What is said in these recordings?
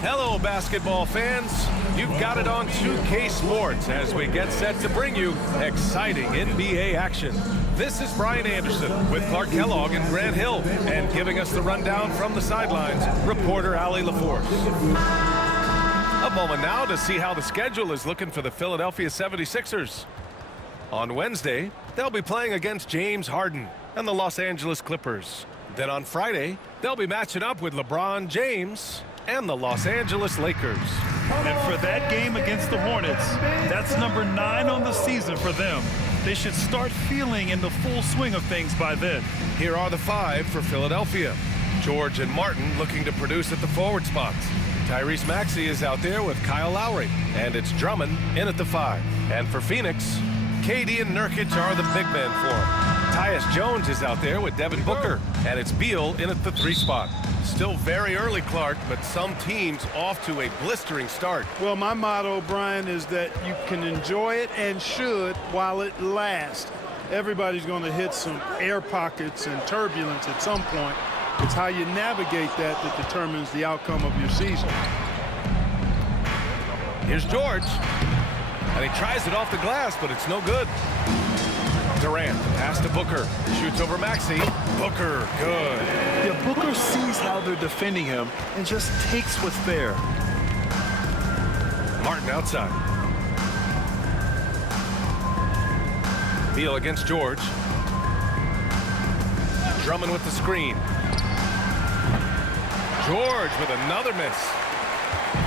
Hello, basketball fans. You've got it on 2K Sports as we get set to bring you exciting NBA action. This is Brian Anderson with Clark Kellogg and Grant Hill, and giving us the rundown from the sidelines, reporter Allie LaForce. A moment now to see how the schedule is looking for the Philadelphia 76ers. On Wednesday, they'll be playing against James Harden and the Los Angeles Clippers. Then on Friday, they'll be matching up with LeBron James and the Los Angeles Lakers. And for that game against the Hornets, that's number 9 on the season for them. They should start feeling in the full swing of things by then. Here are the 5 for Philadelphia. George and Martin looking to produce at the forward spots. Tyrese Maxey is out there with Kyle Lowry, and it's Drummond in at the 5. And for Phoenix, KD and Nurkic are the big men for him. Tyus Jones is out there with Devin Booker, and it's Beal in at the 3 spot. Still very early, Clark, but some teams off to a blistering start. Well, my motto, Brian, is that you can enjoy it and should while it lasts. Everybody's going to hit some air pockets and turbulence at some point. It's how you navigate that determines the outcome of your season. Here's George, and he tries it off the glass, but it's no good. Durant, pass to Booker, shoots over Maxey. Booker, good. Yeah, Booker sees how they're defending him and just takes what's there. Martin outside. Beal against George. Drummond with the screen. George with another miss.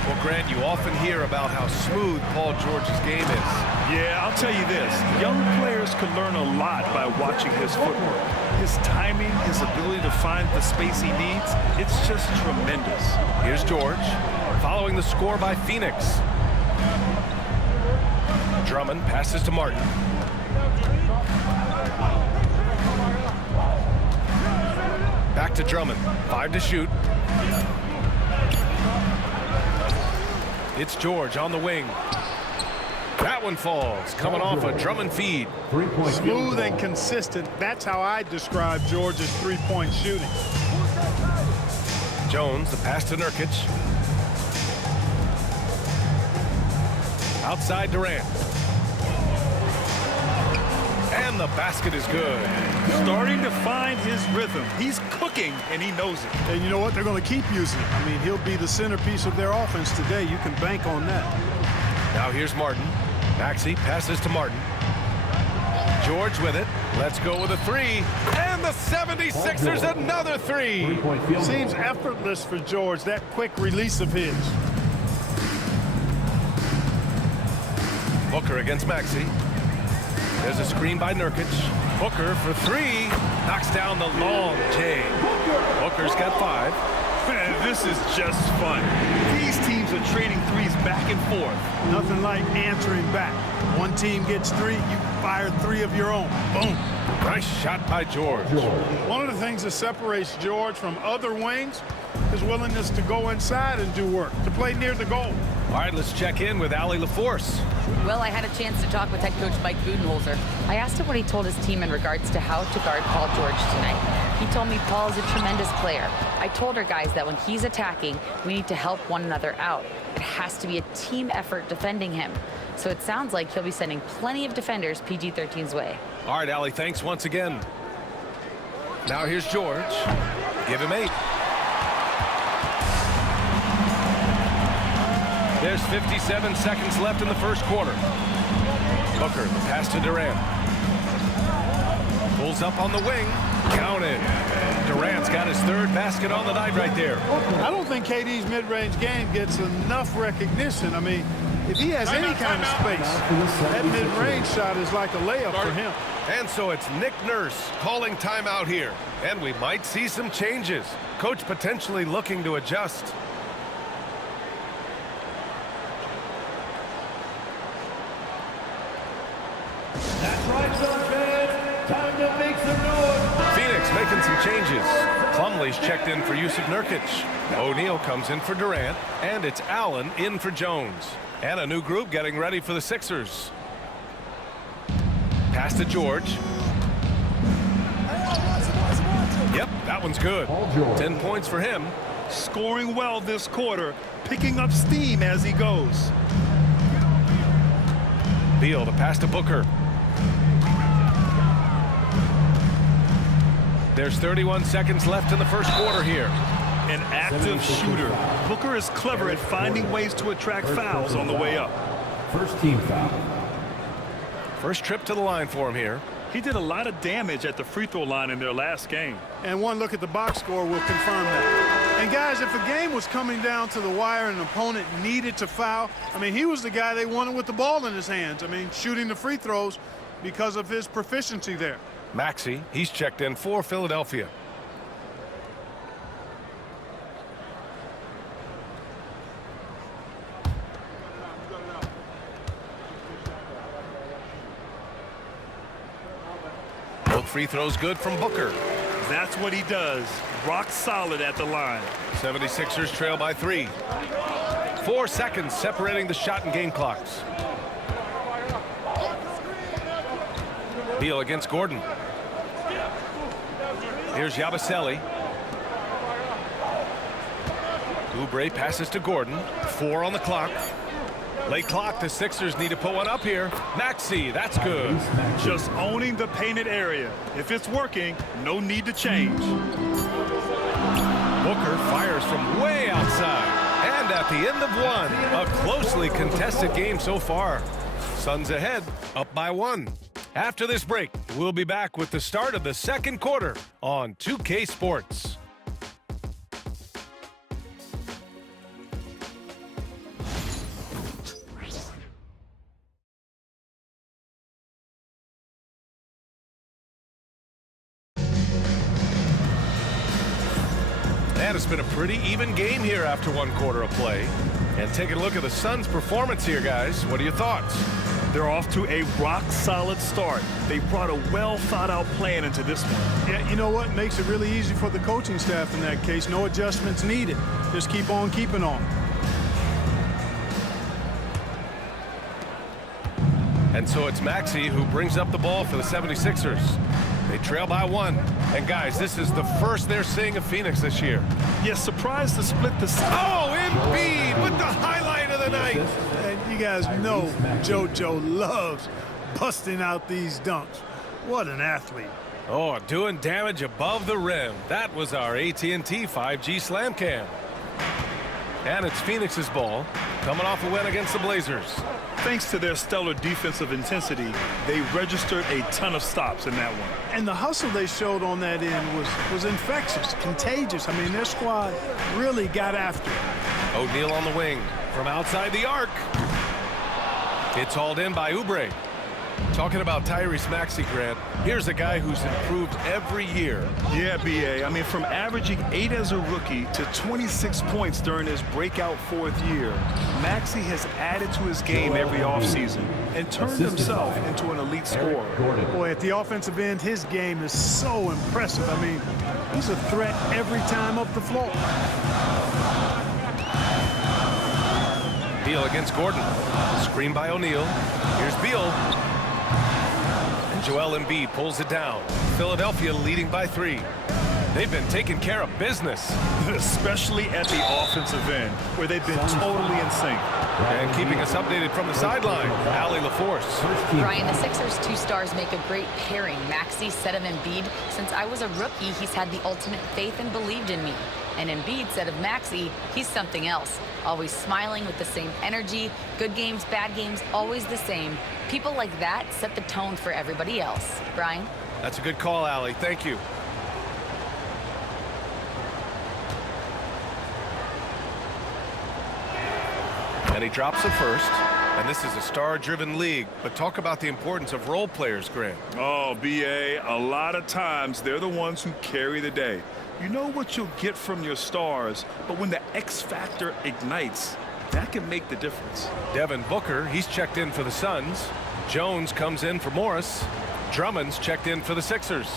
Well, Grant, you often hear about how smooth Paul George's game is. Yeah, I'll tell you this. Young players can learn a lot by watching his footwork. His timing, his ability to find the space he needs, it's just tremendous. Here's George, following the score by Phoenix. Drummond passes to Martin. Back to Drummond, 5 to shoot. It's George on the wing. That one falls, coming off a Drummond feed. Smooth and consistent. That's how I describe George's three-point shooting. Jones, the pass to Nurkic. Outside Durant. And the basket is good. Starting to find his rhythm. He's cooking, and he knows it. And you know what? They're going to keep using it. I mean, he'll be the centerpiece of their offense today. You can bank on that. Now here's Martin. Maxey passes to Martin. George with it. Let's go with a 3. And the 76ers another 3. Seems effortless for George, that quick release of his. Booker against Maxey. There's a screen by Nurkic. Booker for 3. Knocks down the long J. Booker's got 5. Man, this is just fun. These teams are trading threes back and forth. Nothing like answering back. One team gets 3, you fire 3 of your own. Boom. Nice shot by George. One of the things that separates George from other wings is willingness to go inside and do work, to play near the goal. All right, let's check in with Allie LaForce. Well, I had a chance to talk with head coach Mike Budenholzer. I asked him what he told his team in regards to how to guard Paul George tonight. He told me Paul is a tremendous player. I told our guys that when he's attacking, we need to help one another out. It has to be a team effort defending him. So it sounds like he'll be sending plenty of defenders PG-13's way. All right, Allie, thanks once again. Now here's George. Give him 8. There's 57 seconds left in the first quarter. Booker, the pass to Durant. Pulls up on the wing. Counted. Durant's got his 3rd basket on the night right there. I don't think KD's mid-range game gets enough recognition. I mean, if he has any kind of space, that mid-range shot is like a layup for him. And so it's Nick Nurse calling timeout here. And we might see some changes. Coach potentially looking to adjust. Time to make some noise. Phoenix making some changes. Plumlee's checked in for Yusuf Nurkic. O'Neal comes in for Durant, and it's Allen in for Jones. And a new group getting ready for the Sixers. Pass to George. Yep, that one's good. 10 points for him. scoring well this quarter, picking up steam as he goes. Beal to pass to Booker. There's 31 seconds left in the first quarter here. An active shooter. Booker is clever at finding ways to attract fouls on the way up. First team foul. First trip to the line for him here. He did a lot of damage at the free throw line in their last game. And one look at the box score will confirm that. And guys, if a game was coming down to the wire and an opponent needed to foul, I mean, he was the guy they wanted with the ball in his hands. I mean, shooting the free throws because of his proficiency there. Maxey, he's checked in for Philadelphia. Both free throws good from Booker. That's what he does. Rock solid at the line. 76ers trail by 3. 4 seconds separating the shot and game clocks. Beal against Gordon. Here's Yabusele. Oubre passes to Gordon. 4 on the clock. Late clock. The Sixers need to put one up here. Maxey, that's good. Just owning the painted area. If it's working, no need to change. Booker fires from way outside. And at the end of one, a closely contested game so far. Suns ahead, up by 1. After this break, we'll be back with the start of the second quarter on 2K Sports. And it's been a pretty even game here after 1 quarter of play. And taking a look at the Suns' performance here, guys. What are your thoughts? They're off to a rock-solid start. They brought a well-thought-out plan into this one. Yeah, you know what? Makes it really easy for the coaching staff in that case. No adjustments needed. Just keep on keeping on. And so it's Maxey who brings up the ball for the 76ers. They trail by 1. And guys, this is the first they're seeing of Phoenix this year. Yes, surprised to split the... Oh, Embiid with the highlight of the night. And you guys know JoJo loves busting out these dunks. What an athlete. Oh, doing damage above the rim. That was our AT&T 5G Slam Cam. And it's Phoenix's ball, coming off a win against the Blazers. Thanks to their stellar defensive intensity, they registered a ton of stops in that one. And the hustle they showed on that end was infectious, contagious. I mean, their squad really got after it. O'Neal on the wing from outside the arc. It's hauled in by Oubre. Talking about Tyrese Maxey, Grant, here's a guy who's improved every year. Yeah, B.A. I mean, from averaging 8 as a rookie to 26 points during his breakout 4th year, Maxey has added to his game every offseason and turned himself into an elite scorer. Boy, at the offensive end, his game is so impressive. I mean, he's a threat every time up the floor. Beal against Gordon. Screen by O'Neal. Here's Beal. Joel Embiid pulls it down. Philadelphia leading by 3. They've been taking care of business. Especially at the offensive end, where they've been totally in sync. And keeping us updated from the sideline, Allie LaForce. Brian, the Sixers' 2 stars make a great pairing. Maxey said of Embiid, since I was a rookie, he's had the ultimate faith and believed in me. And Embiid said of Maxey, he's something else. Always smiling with the same energy. Good games, bad games, always the same. People like that set the tone for everybody else. Brian? That's a good call, Allie. Thank you. And he drops it first. And this is a star-driven league. But talk about the importance of role players, Grant. Oh, B.A., a lot of times they're the ones who carry the day. You know what you'll get from your stars, but when the X factor ignites, that can make the difference. Devin Booker, he's checked in for the Suns. Jones comes in for Morris. Drummond's checked in for the Sixers.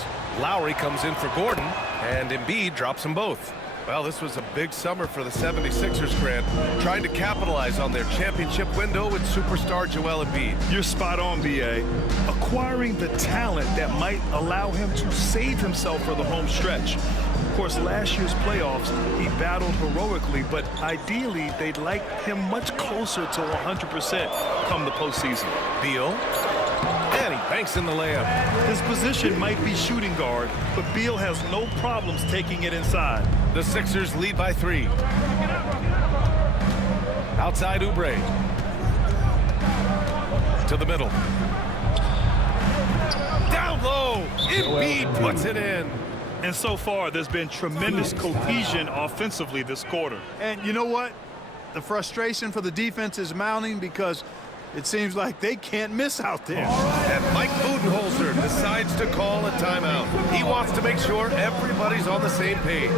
Lowry comes in for Gordon. And Embiid drops them both. Well, this was a big summer for the 76ers, Grant, trying to capitalize on their championship window with superstar Joel Embiid. You're spot on, B.A. Acquiring the talent that might allow him to save himself for the home stretch. Of course, last year's playoffs, he battled heroically, but ideally, they'd like him much closer to 100% come the postseason. Beal. And he banks in the layup. His position might be shooting guard, but Beal has no problems taking it inside. The Sixers lead by 3. Outside Oubre. To the middle. Down low. Embiid puts it in. And so far, there's been tremendous cohesion offensively this quarter. And you know what? The frustration for the defense is mounting because it seems like they can't miss out there. And Mike Budenholzer decides to call a timeout. He wants to make sure everybody's on the same page.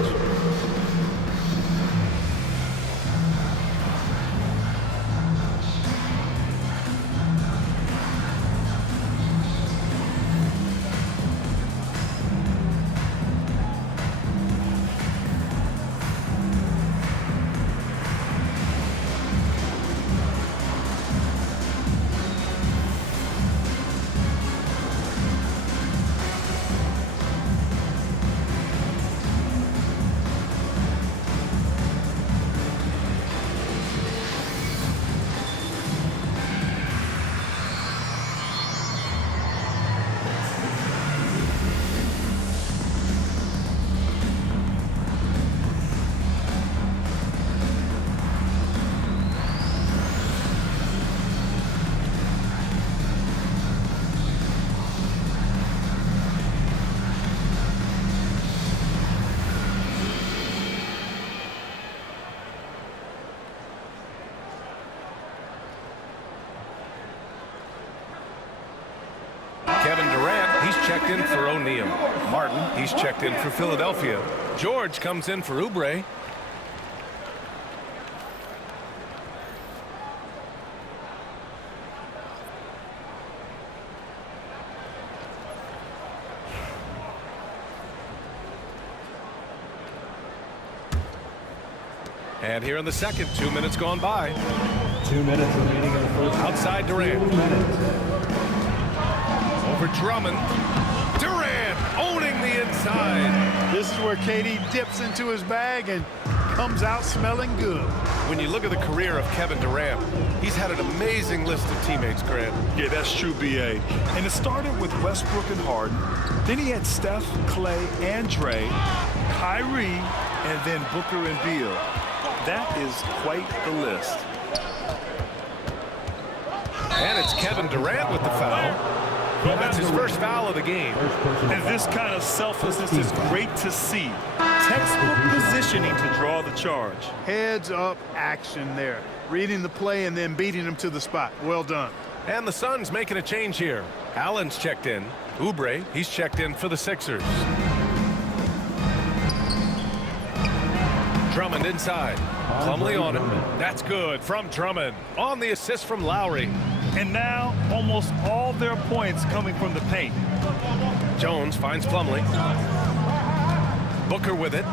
Kevin Durant, he's checked in for O'Neal. Martin, he's checked in for Philadelphia. George comes in for Oubre. And here in the second, 2 minutes gone by. 2 minutes remaining in the first. Outside Durant. 2 minutes. Over Drummond. Durant owning the inside. This is where KD dips into his bag and comes out smelling good. When you look at the career of Kevin Durant, he's had an amazing list of teammates, Grant. Yeah, that's true, B.A. And it started with Westbrook and Harden. Then he had Steph, Clay, and Dre, Kyrie, and then Booker and Beal. That is quite the list. And it's Kevin Durant with the foul. That's his first foul of the game. And this kind of selflessness is great to see. Textbook positioning to draw the charge. Heads up action there. Reading the play and then beating him to the spot. Well done. And the Suns making a change here. Allen's checked in. Oubre, he's checked in for the Sixers. Drummond inside. Plumlee on him. That's good from Drummond. On the assist from Lowry. And now, almost all their points coming from the paint. Jones finds Plumlee. Booker with it.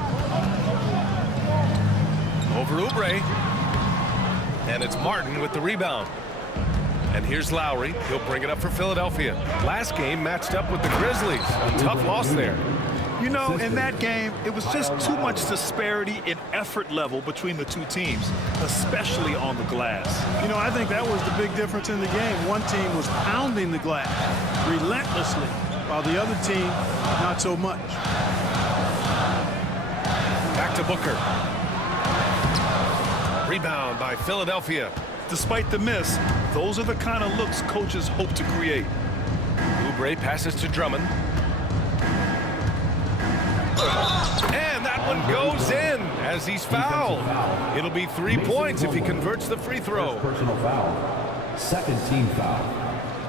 Over Oubre. And it's Martin with the rebound. And here's Lowry. He'll bring it up for Philadelphia. Last game matched up with the Grizzlies. A tough loss there. You know, in that game, it was just too much disparity in effort level between the two teams, especially on the glass. You know, I think that was the big difference in the game. One team was pounding the glass relentlessly, while the other team, not so much. Back to Booker. Rebound by Philadelphia. Despite the miss, those are the kind of looks coaches hope to create. Oubre passes to Drummond. And that one goes in as he's fouled. It'll be 3 points if he converts the free throw. Personal foul. Second team foul.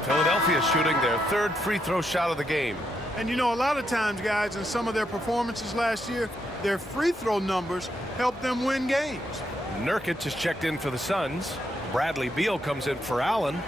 Philadelphia shooting their third free throw shot of the game. And you know, a lot of times, guys, in some of their performances last year, their free throw numbers helped them win games. Nurkic is checked in for the Suns. Bradley Beal comes in for Allen.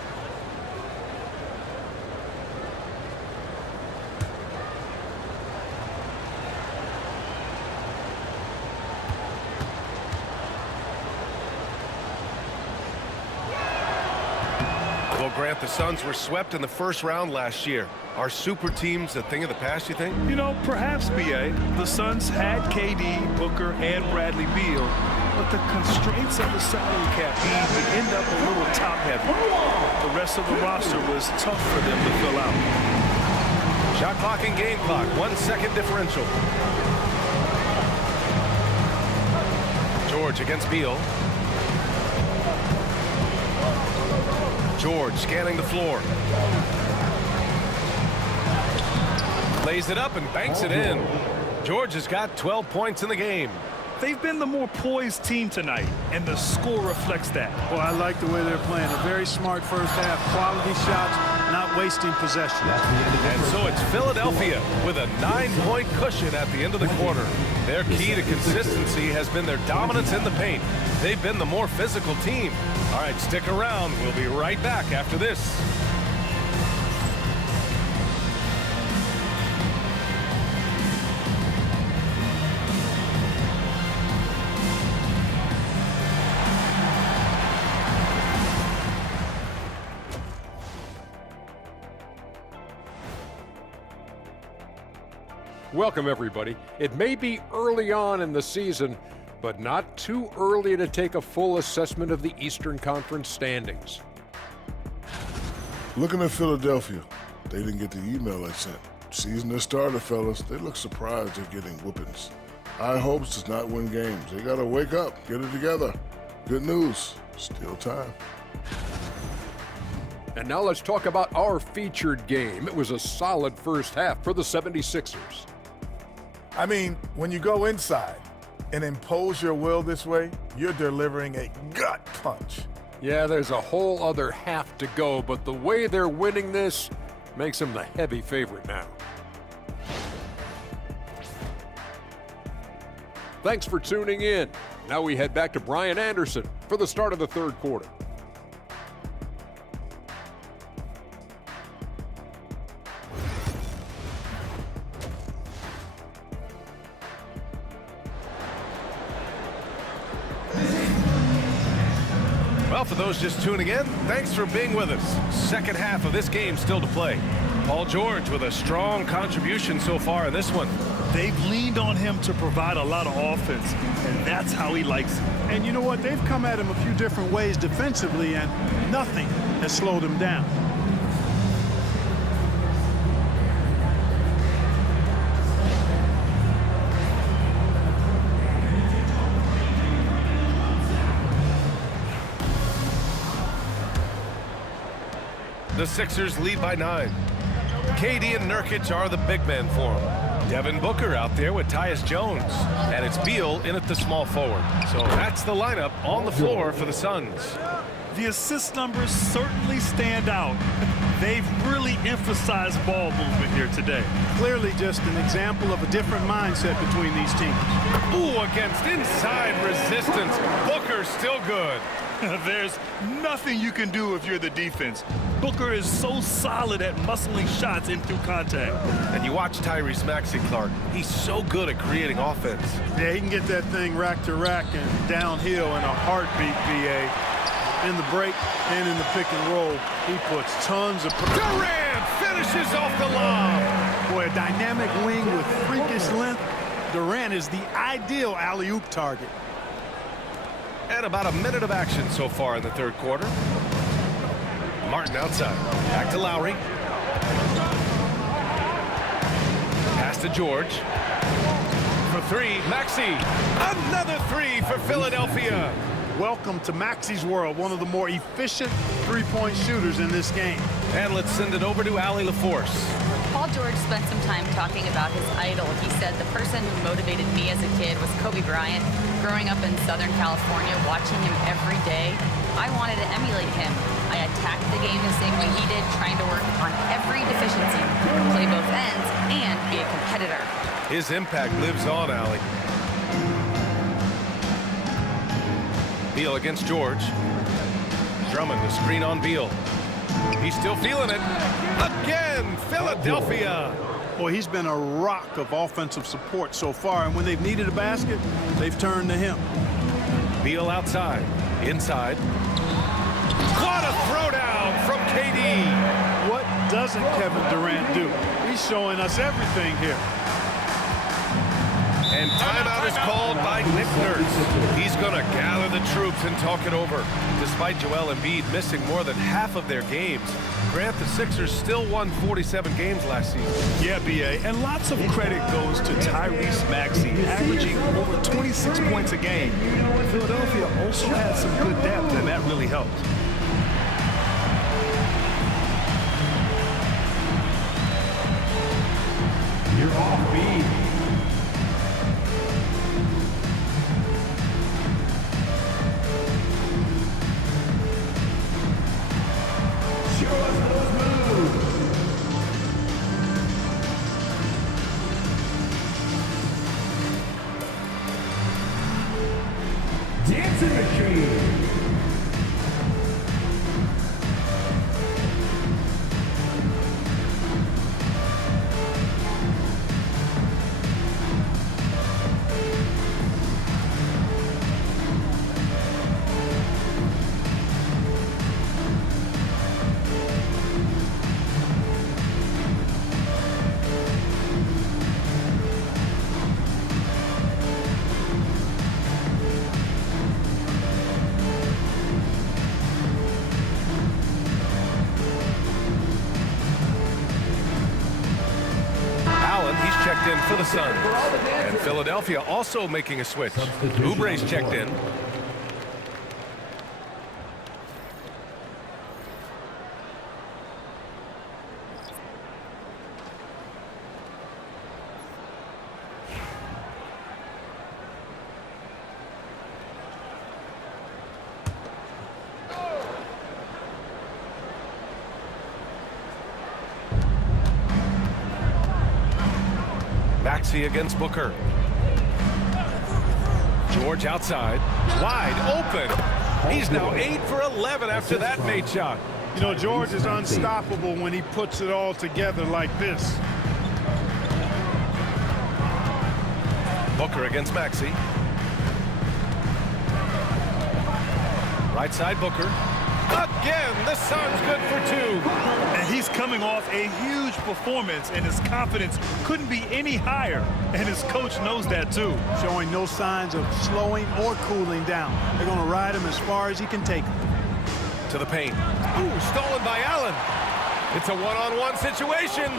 Well, Grant, the Suns were swept in the first round last year. Are super teams a thing of the past, you think? You know, perhaps, B.A. The Suns had KD, Booker, and Bradley Beal, but the constraints of the salary cap mean they end up a little top-heavy. The rest of the roster was tough for them to fill out. Shot clock and game clock, 1 second differential. George against Beal. George scanning the floor. Lays it up and banks it in. George has got 12 points in the game. They've been the more poised team tonight, and the score reflects that. Well, I like the way they're playing. A very smart first half. Quality shots, not wasting possession. And so it's Philadelphia with a 9-point cushion at the end of the quarter. Their key to consistency has been their dominance in the paint. They've been the more physical team. All right, stick around. We'll be right back after this. Welcome, everybody. It may be early on in the season, but not too early to take a full assessment of the Eastern Conference standings. Looking at Philadelphia, they didn't get the email I sent. Season has started, fellas. They look surprised they're getting whoopings. High hopes does not win games. They gotta wake up, get it together. Good news, still time. And now let's talk about our featured game. It was a solid first half for the 76ers. I mean, when you go inside and impose your will this way, you're delivering a gut punch. Yeah, there's a whole other half to go, but the way they're winning this makes them the heavy favorite now. Thanks for tuning in. Now we head back to Brian Anderson for the start of the third quarter. Well, for those just tuning in, thanks for being with us. Second half of this game still to play. Paul George with a strong contribution so far in this one. They've leaned on him to provide a lot of offense, and that's how he likes it. And you know what? They've come at him a few different ways defensively, and nothing has slowed him down. The Sixers lead by 9. KD and Nurkic are the big men for him. Devin Booker out there with Tyus Jones. And it's Beal in at the small forward. So that's the lineup on the floor for the Suns. The assist numbers certainly stand out. They've really emphasized ball movement here today. Clearly just an example of a different mindset between these teams. Ooh, against inside resistance. Booker still good. There's nothing you can do if you're the defense. Booker is so solid at muscling shots in through contact. And you watch Tyrese Maxey, Clark. He's so good at creating offense. Yeah, he can get that thing rack to rack and downhill in a heartbeat, VA. In the break and in the pick and roll, he puts tons of... Durant finishes off the lob. Boy, a dynamic wing with freakish length. Durant is the ideal alley-oop target. And about a minute of action so far in the third quarter. Martin outside. Back to Lowry. Pass to George. For three, Maxey. Another three for Philadelphia. Welcome to Maxey's world, one of the more efficient three-point shooters in this game. And let's send it over to Allie LaForce. Paul George spent some time talking about his idol. He said, the person who motivated me as a kid was Kobe Bryant. Growing up in Southern California, watching him every day, I wanted to emulate him. I attacked the game the same way he did, trying to work on every deficiency, play both ends, and be a competitor. His impact lives on, Allie. Beal against George. Drummond the screen on Beal. He's still feeling it. Again, Philadelphia. Boy, he's been a rock of offensive support so far, and when they've needed a basket, they've turned to him. Beal outside. Inside. What a throwdown from KD. What doesn't Kevin Durant do? He's showing us everything here. And timeout is called by Nick Nurse. He's going to gather the troops and talk it over. Despite Joel Embiid missing more than half of their games, Grant, the Sixers still won 47 games last season. Yeah, B.A., and lots of credit goes to Tyrese Maxey, averaging over 26 points a game. Philadelphia also had some good depth, and that really helped. You're off beat. Dancing machine. Checked in for the Suns. And Philadelphia also making a switch. Oubre's checked in. Maxey against Booker. George outside, wide open. He's now 8 for 11 after that made shot. You know, George is unstoppable when he puts it all together like this. Booker against Maxey. Right side Booker. Again, the Suns good for 2. And he's coming off a huge performance, and his confidence couldn't be any higher. And his coach knows that, too. Showing no signs of slowing or cooling down. They're going to ride him as far as he can take him. To the paint. Ooh, stolen by Allen. It's a one-on-one situation.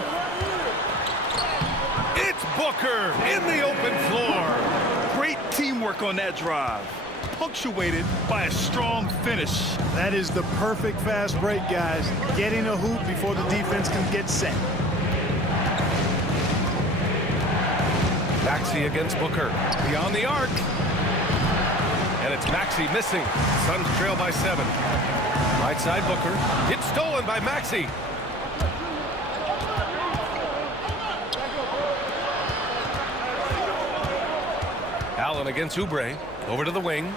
It's Booker in the open floor. Great teamwork on that drive, punctuated by a strong finish. That is the perfect fast break, guys. Getting a hoop before the defense can get set. Maxey against Booker. Beyond the arc. And it's Maxey missing. Suns trail by 7. Right side Booker. It's stolen by Maxey. Allen against Oubre. Over to the wing.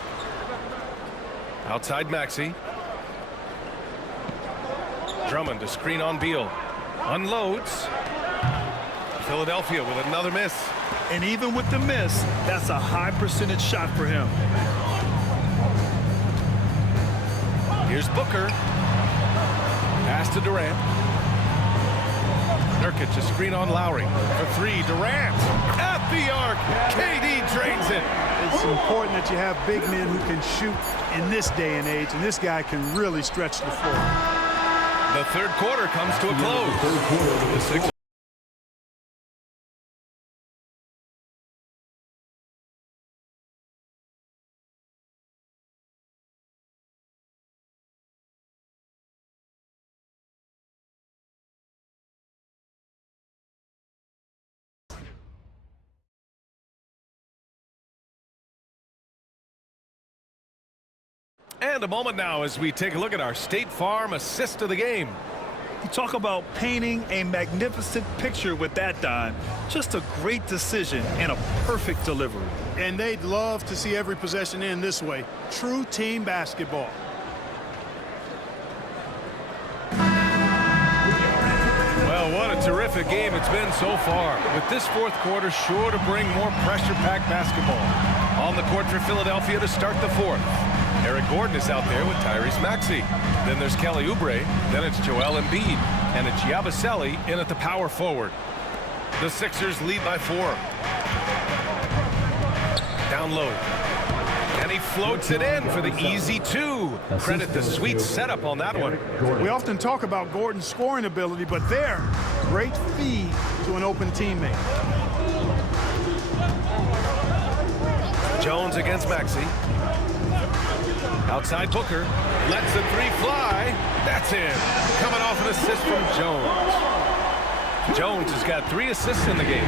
Outside Maxey. Drummond to screen on Beal. Unloads. Philadelphia with another miss. And even with the miss, that's a high percentage shot for him. Here's Booker. Pass to Durant. Nurkic to screen on Lowry. For 3, Durant. At the arc. KD drains it. It's important that you have big men who can shoot in this day and age, and this guy can really stretch the floor. The third quarter comes to a close. The Sixers And a moment now as we take a look at our State Farm assist of the game. You talk about painting a magnificent picture with that, Don. Just a great decision and a perfect delivery. And they'd love to see every possession end this way. True team basketball. Well, what a terrific game it's been so far. With this fourth quarter sure to bring more pressure-packed basketball. On the court for Philadelphia to start the fourth. Eric Gordon is out there with Tyrese Maxey. Then there's Kelly Oubre. Then it's Joel Embiid. And it's Yabusele in at the power forward. The Sixers lead by 4. Down low. And he floats it in for the easy 2. Credit the sweet setup on that one. We often talk about Gordon's scoring ability, but there, great feed to an open teammate. Jones against Maxey. Outside Booker. Lets the 3 fly. That's in. Coming off an assist from Jones. Jones has got 3 assists in the game.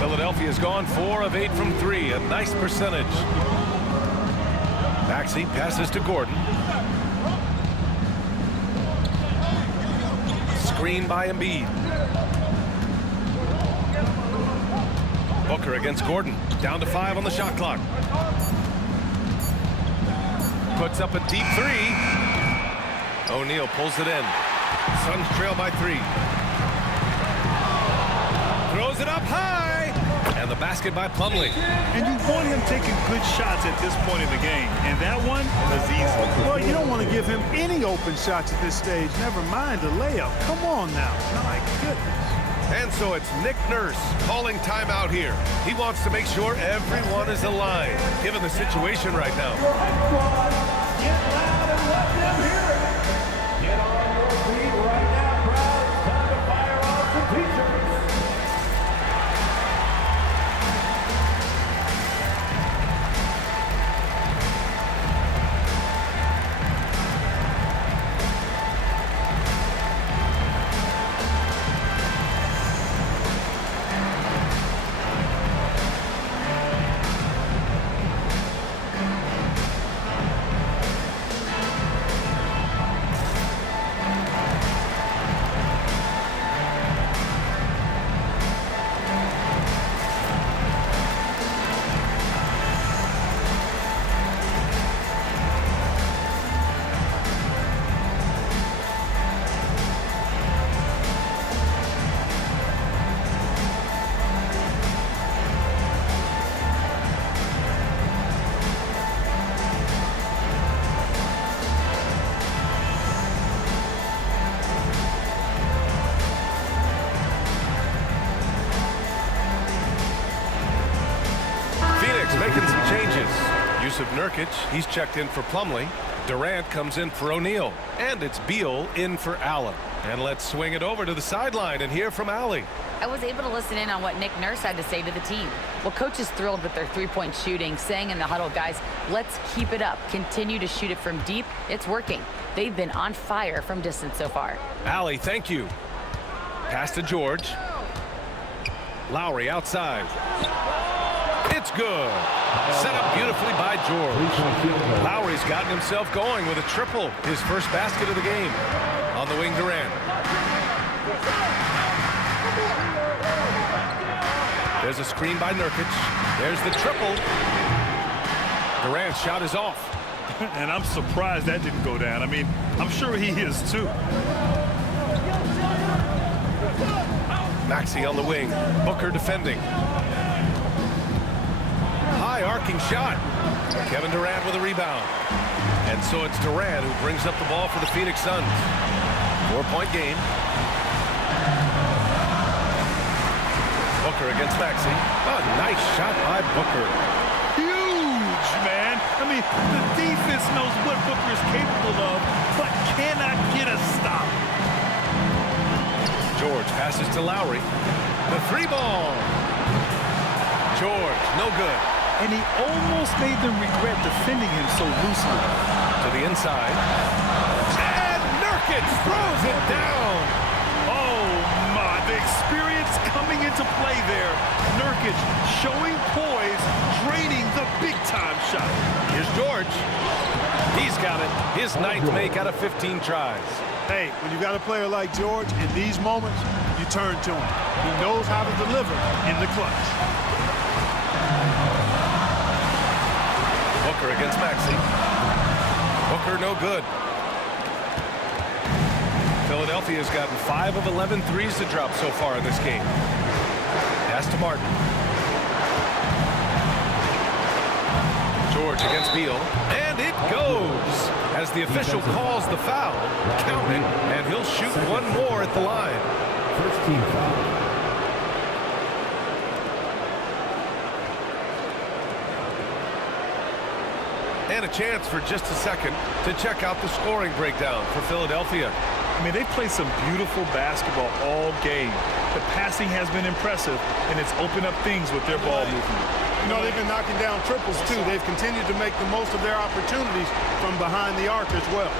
Philadelphia's gone 4 of 8 from 3. A nice percentage. Maxey passes to Gordon. Screen by Embiid. Booker against Gordon. Down to 5 on the shot clock. Puts up a deep 3. O'Neal pulls it in. Suns trail by 3. Throws it up high. And the basket by Plumlee. And you want him taking good shots at this point in the game. And that one was easy. Well, you don't want to give him any open shots at this stage. Never mind a layup. Come on now. My goodness. And so it's Nick Nurse calling timeout here. He wants to make sure everyone is aligned, given the situation right now. Get loud and let them hear it. Get on your feet right now, crowd. It's time to fire off the t-shirts. Making some changes. Yusuf Nurkic, he's checked in for Plumlee. Durant comes in for O'Neal. And it's Beal in for Allen. And let's swing it over to the sideline and hear from Allie. I was able to listen in on what Nick Nurse had to say to the team. Well, coach is thrilled with their three-point shooting, saying in the huddle, guys, let's keep it up. Continue to shoot it from deep. It's working. They've been on fire from distance so far. Allie, thank you. Pass to George. Lowry outside. It's good. Set up beautifully by George. Lowry's gotten himself going with a triple. His first basket of the game. On the wing, Durant. There's a screen by Nurkic. There's the triple. Durant's shot is off. And I'm surprised that didn't go down. I mean, I'm sure he is too. Maxey on the wing. Booker defending. High arcing shot. Kevin Durant with a rebound. And so it's Durant who brings up the ball for the Phoenix Suns. 4-point game. Booker against Maxey. A nice shot by Booker. Huge, man. I mean, the defense knows what Booker is capable of, but cannot get a stop. George passes to Lowry. The 3-ball. George, no good. And he almost made them regret defending him so loosely. To the inside. And Nurkic throws it down. Oh, my. The experience coming into play there. Nurkic showing poise, draining the big-time shot. Here's George. He's got it. His 9th make out of 15 tries. Hey, when you got a player like George, in these moments, you turn to him. He knows how to deliver in the clutch. Booker against Maxey. Booker no good. Philadelphia's gotten 5 of 11 threes to drop so far in this game. Pass to Martin. George against Beal, and it goes. As the official calls the foul, count it, and he'll shoot one more at the line. First team foul. And a chance for just a second to check out the scoring breakdown for Philadelphia. I mean, they've played some beautiful basketball all game. The passing has been impressive, and it's opened up things with their ball movement. You know, they've been knocking down triples, too. They've continued to make the most of their opportunities from behind the arc as well.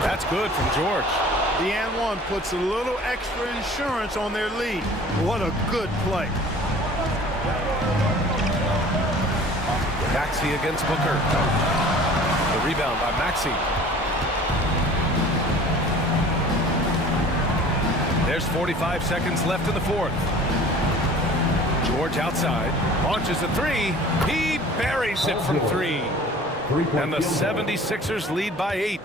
That's good from George. The and one puts a little extra insurance on their lead. What a good play. Maxey against Booker. The rebound by Maxey. There's 45 seconds left in the fourth. George outside, launches a three. He buries it from three. And the 76ers lead by 8.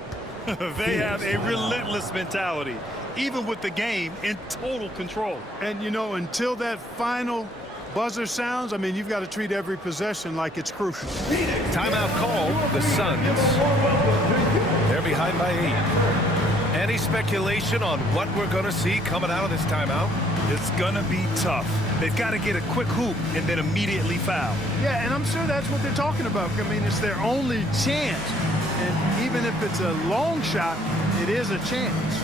They have a relentless mentality, even with the game in total control. And, you know, until that final buzzer sounds, I mean, you've got to treat every possession like it's crucial. Timeout call, the Suns. They're behind by 8. Any speculation on what we're going to see coming out of this timeout? It's going to be tough. They've got to get a quick hoop and then immediately foul. Yeah, and I'm sure that's what they're talking about. I mean, it's their only chance. And even if it's a long shot, it is a chance.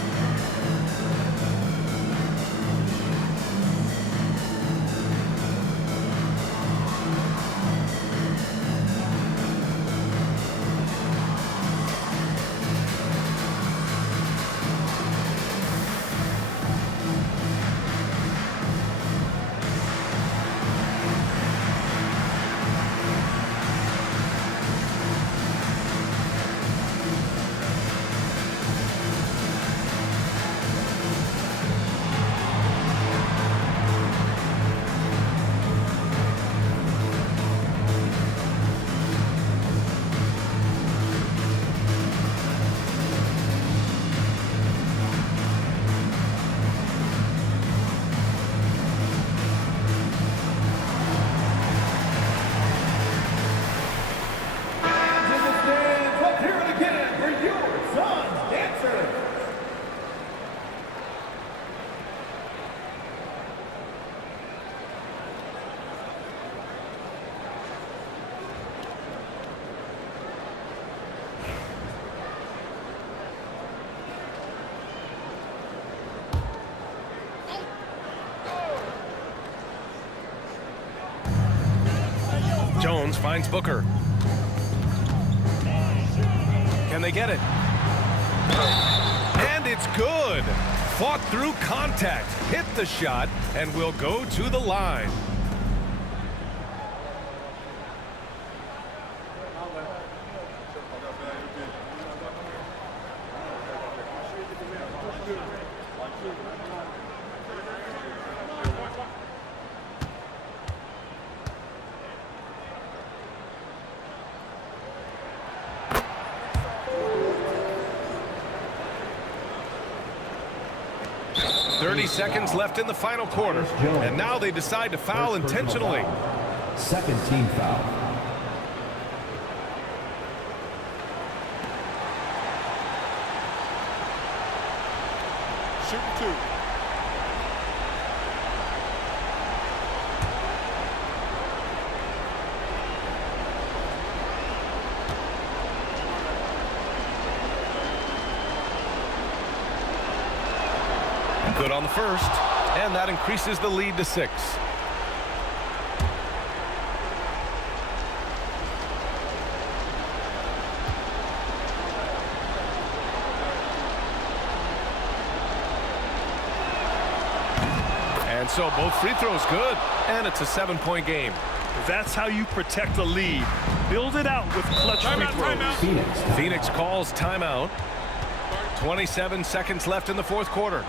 Jones finds Booker. Can they get it? And it's good. Fought through contact, hit the shot, and will go to the line. Seconds left in the final quarter, and now they decide to foul intentionally. Second team foul. Shooting two. Good on the first, and that increases the lead to 6. And so both free throws good, and it's a 7-point game. That's how you protect a lead. Build it out with clutch free throws. Phoenix calls timeout. 27 seconds left in the fourth quarter.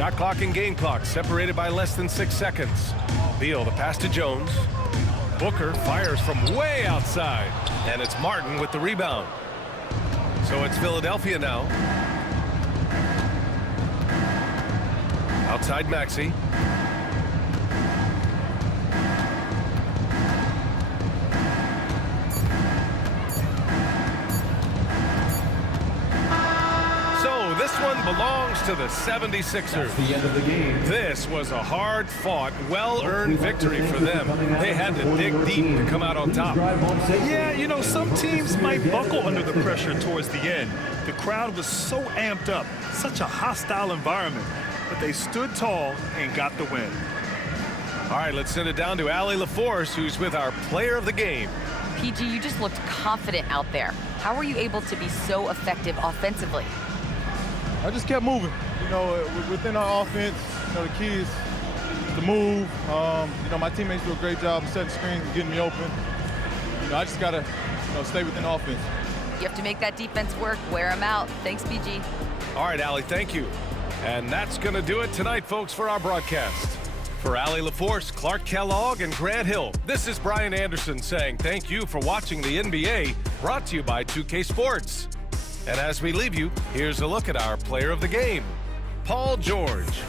Shot clock and game clock separated by less than 6 seconds. Beal, the pass to Jones. Booker fires from way outside, and it's Martin with the rebound. So it's Philadelphia now. Outside Maxey. So this one belongs to the 76ers. That's the end of the game. This was a hard-fought, well-earned victory for them. They had to dig deep to come out on top. Yeah, you know, some teams might buckle under the pressure towards the end. The crowd was so amped up, such a hostile environment, but they stood tall and got the win. All right, let's send it down to Allie LaForce, who's with our player of the game. PG, you just looked confident out there. How were you able to be so effective offensively? I just kept moving. You know, within our offense, you know, the key is to move. You know, my teammates do a great job of setting screens and getting me open. You know, I just got to, you know, stay within offense. You have to make that defense work. Wear them out. Thanks, PG. All right, Allie, thank you. And that's going to do it tonight, folks, for our broadcast. For Allie LaForce, Clark Kellogg, and Grant Hill, this is Brian Anderson saying thank you for watching the NBA, brought to you by 2K Sports. And as we leave you, here's a look at our player of the game, Paul George.